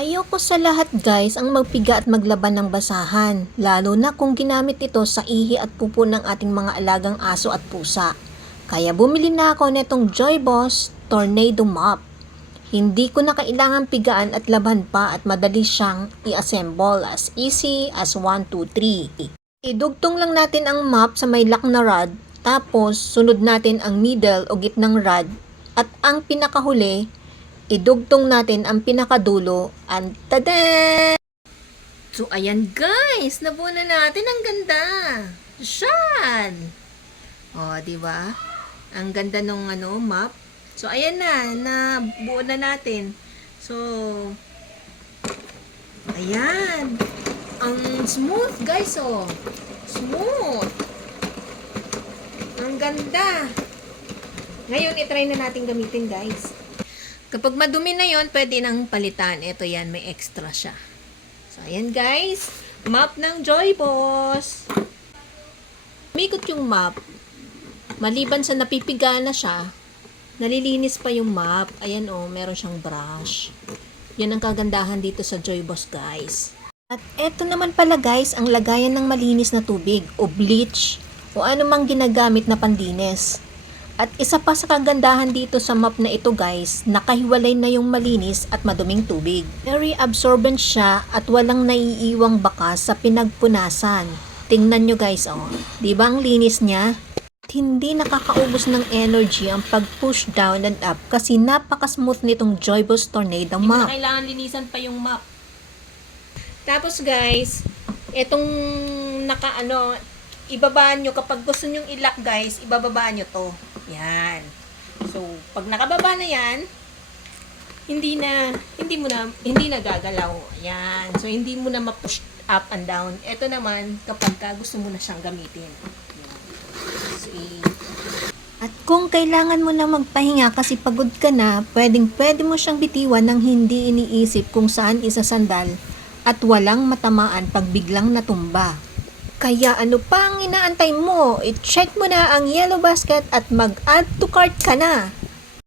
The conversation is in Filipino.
Ayoko sa lahat guys ang magpiga at maglaban ng basahan, lalo na kung ginamit ito sa ihi at pupo ng ating mga alagang aso at pusa. Kaya bumili na ako netong Joy Boss Tornado Mop. Hindi ko na kailangan pigaan at laban pa at madali siyang i-assemble, as easy as 1, 2, 3. Idugtong lang natin ang mop sa may lock na rod, tapos sunod natin ang middle o gitnang rod at ang pinakahuli idugtong natin ang pinakadulo, and tada! So, ayan guys, nabuo na natin. Ang ganda. Syan! O, diba? Ang ganda nung map. So, ayan na, nabuo na natin. So, ayan. Ang smooth guys, oh. Smooth. Ang ganda. Ngayon, itry na natin gamitin guys. Kapag madumi na yon, pwede nang palitan. Ito yan, may extra siya. So, ayan guys. Map ng Joy Boss. Umikot yung map. Maliban sa napipiga na siya, nalilinis pa yung map. Ayan o, meron siyang brush. Yan ang kagandahan dito sa Joy Boss guys. At eto naman pala guys, ang lagayan ng malinis na tubig o bleach o anumang ginagamit na pandinis. At isa pa sa kagandahan dito sa mop na ito guys, nakahiwalay na yung malinis at maduming tubig. Very absorbent siya at walang naiiwang bakas sa pinagpunasan. Tingnan nyo guys, oh. Diba ang linis niya? At hindi nakakaubos ng energy ang pag-push down and up kasi napaka-smooth nitong Joy Boss Tornado Mop. Hindi na kailangan linisan pa yung mop. Tapos guys, itong ibabaan nyo kapag gusto nyong i-lock guys, ibababaan nyo to. Yan. So, pag nakababa na yan, hindi na gagalaw. Yan. So, hindi mo na ma-push up and down. Ito naman, kapag gusto mo na siyang gamitin. Yan. See. At kung kailangan mo na magpahinga kasi pagod ka na, pwede mo siyang bitiwan ng hindi iniisip kung saan isasandal at walang matamaan pag biglang natumba. Kaya ano pa ang inaantay mo? I-check mo na ang yellow basket at mag-add to cart ka na!